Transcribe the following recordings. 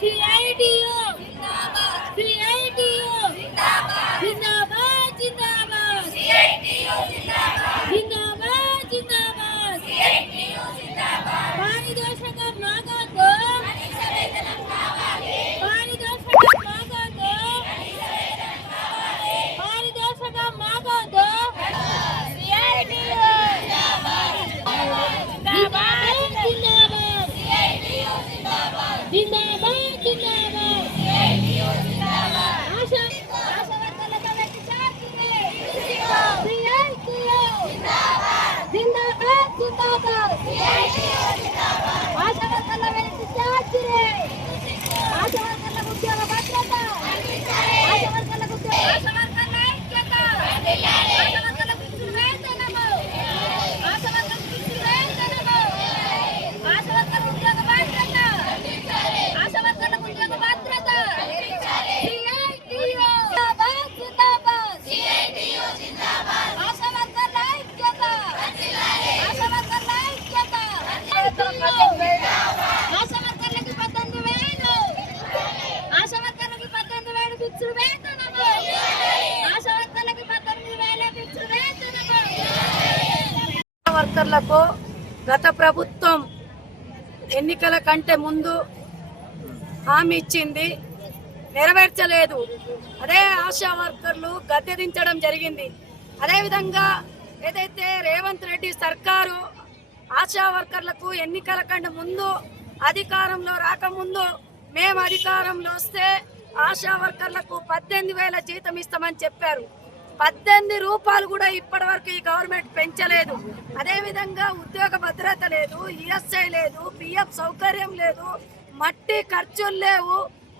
CITU जिंदाबाद, CITU जिंदाबाद, जिंदाबाद जिंदाबाद, CITU जिंदाबाद, जिंदाबाद जिंदाबाद, CITU जिंदाबाद। पारितोषिकం మాకొద్దు, కనీస వేతనం కావాలి, పారితోషికం మాకొద్దు, కనీస వేతనం కావాలి, పారితోషికం మాకొద్దు, CITU जिंदाबाद, जिंदाबाद जिंदाबाद, CITU जिंदाबाद, जिंदाबाद जिंदाबाद, CITU जिंदाबाद। आशा वर्कर्లకు వెట్టి చాకిరే, CITU जिंदाबाद, जिंदाबाद जिंदाबाद, CITU जिंदाबाद। आशा वर्कర్లకు వెట్టి చాకిరే, ఆశా వర్కర్లకు ఉద్యోగ భద్రత, ఆశా వర్కర్లకు ఆశా వర్కర్ల ఐక్యత, ఆశా వర్కర్లకు ఇచ్చిన వేతనము, ఆశా వర్కర్లకు ఇచ్చిన వేతనము, ఆశా వర్కర్లకు ఉద్యోగ భద్రత, ఆశా వర్కర్లకు ఉద్యోగ భద్రత, CITU జిందాబాద్ జిందాబాద్, CITU జిందాబాద్। ఆశా వర్కర్ల ఐక్యత, ఆశా వర్కర్ల ఐక్యత, ఆశా వర్కర్లకి 18,000, ఆశా వర్కర్లకి 18,000 ఫిక్స్డ్ వేతనము, ఆశా వర్కర్లకి 18,000 ఫిక్స్డ్ వేతనము। వర్కర్లకు గత ప్రభుత్వం ఎన్నికల కంటే ముందు హామీ ఇచ్చింది, నెరవేర్చలేదు. అదే ఆశా వర్కర్లు గద్దెదించడం జరిగింది. అదేవిధంగా ఏదైతే రేవంత్ రెడ్డి సర్కారు ఆశా వర్కర్లకు ఎన్నికల కంటే ముందు, అధికారంలో రాకముందు మేము అధికారంలో వస్తే ఆశా వర్కర్లకు 18,000 జీతం ఇస్తామని చెప్పారు. 18 రూపాయలు కూడా ఇప్పటి వరకు ఈ గవర్నమెంట్ పెంచలేదు. అదేవిధంగా ఉద్యోగ భద్రత లేదు, ఈఎస్ఐ లేదు, పిఎఫ్ సౌకర్యం లేదు, మట్టి ఖర్చులు లేవు.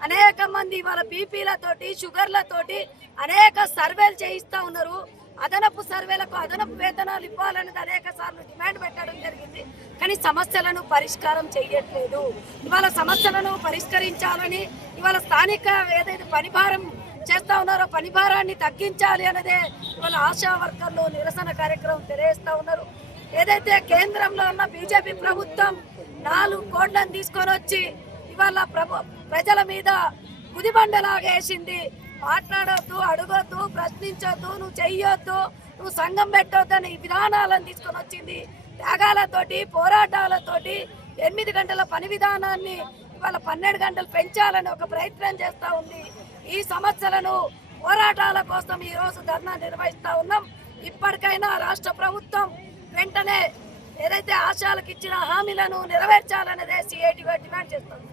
అనేక మంది వాళ్ళ బీపీలతోటి, షుగర్లతోటి అనేక సర్వేలు చేయిస్తూ ఉన్నారు. అదనపు సర్వేలకు అదనపు వేతనాలు ఇవ్వాలని అనేక సార్లు డిమాండ్ పెట్టడం జరిగింది. కానీ సమస్యలను పరిష్కారం చేయట్లేదు. ఇవాళ సమస్యలను పరిష్కరించాలని ఇవాళ స్థానిక ఏదైతే పనిభారం చేస్తా ఉన్నారో పనిభారాన్ని తగ్గించాలి అన్నదే ఇవాళ ఆశా వర్కర్లు నిరసన కార్యక్రమం తెలియజేస్తా ఉన్నారు. ఏదైతే కేంద్రంలో ఉన్న బీజేపీ ప్రభుత్వం 4 కోట్లను తీసుకొని వచ్చి ఇవాళ ప్రజల మీద గుదిబండలాగేసింది. మాట్లాడొద్దు, అడగొద్దు, ప్రశ్నించొద్దు, నువ్వు చెయ్యొద్దు, నువ్వు సంఘం పెట్టొద్దు అనే విధానాలను తీసుకొని వచ్చింది. త్యాగాలతోటి, పోరాటాలతోటి 8 గంటల పని విధానాన్ని ఇవాళ 12 గంటలు పెంచాలని ఒక ప్రయత్నం చేస్తూ ఉంది. ఈ సమస్యలను పోరాటాల కోసం ఈ రోజు ధర్నా నిర్వహిస్తా ఉన్నాం. ఇప్పటికైనా రాష్ట్ర ప్రభుత్వం వెంటనే ఏదైతే ఆశాలకు ఇచ్చిన హామీలను నెరవేర్చాలనేదే CITU డిమాండ్ చేస్తుంది.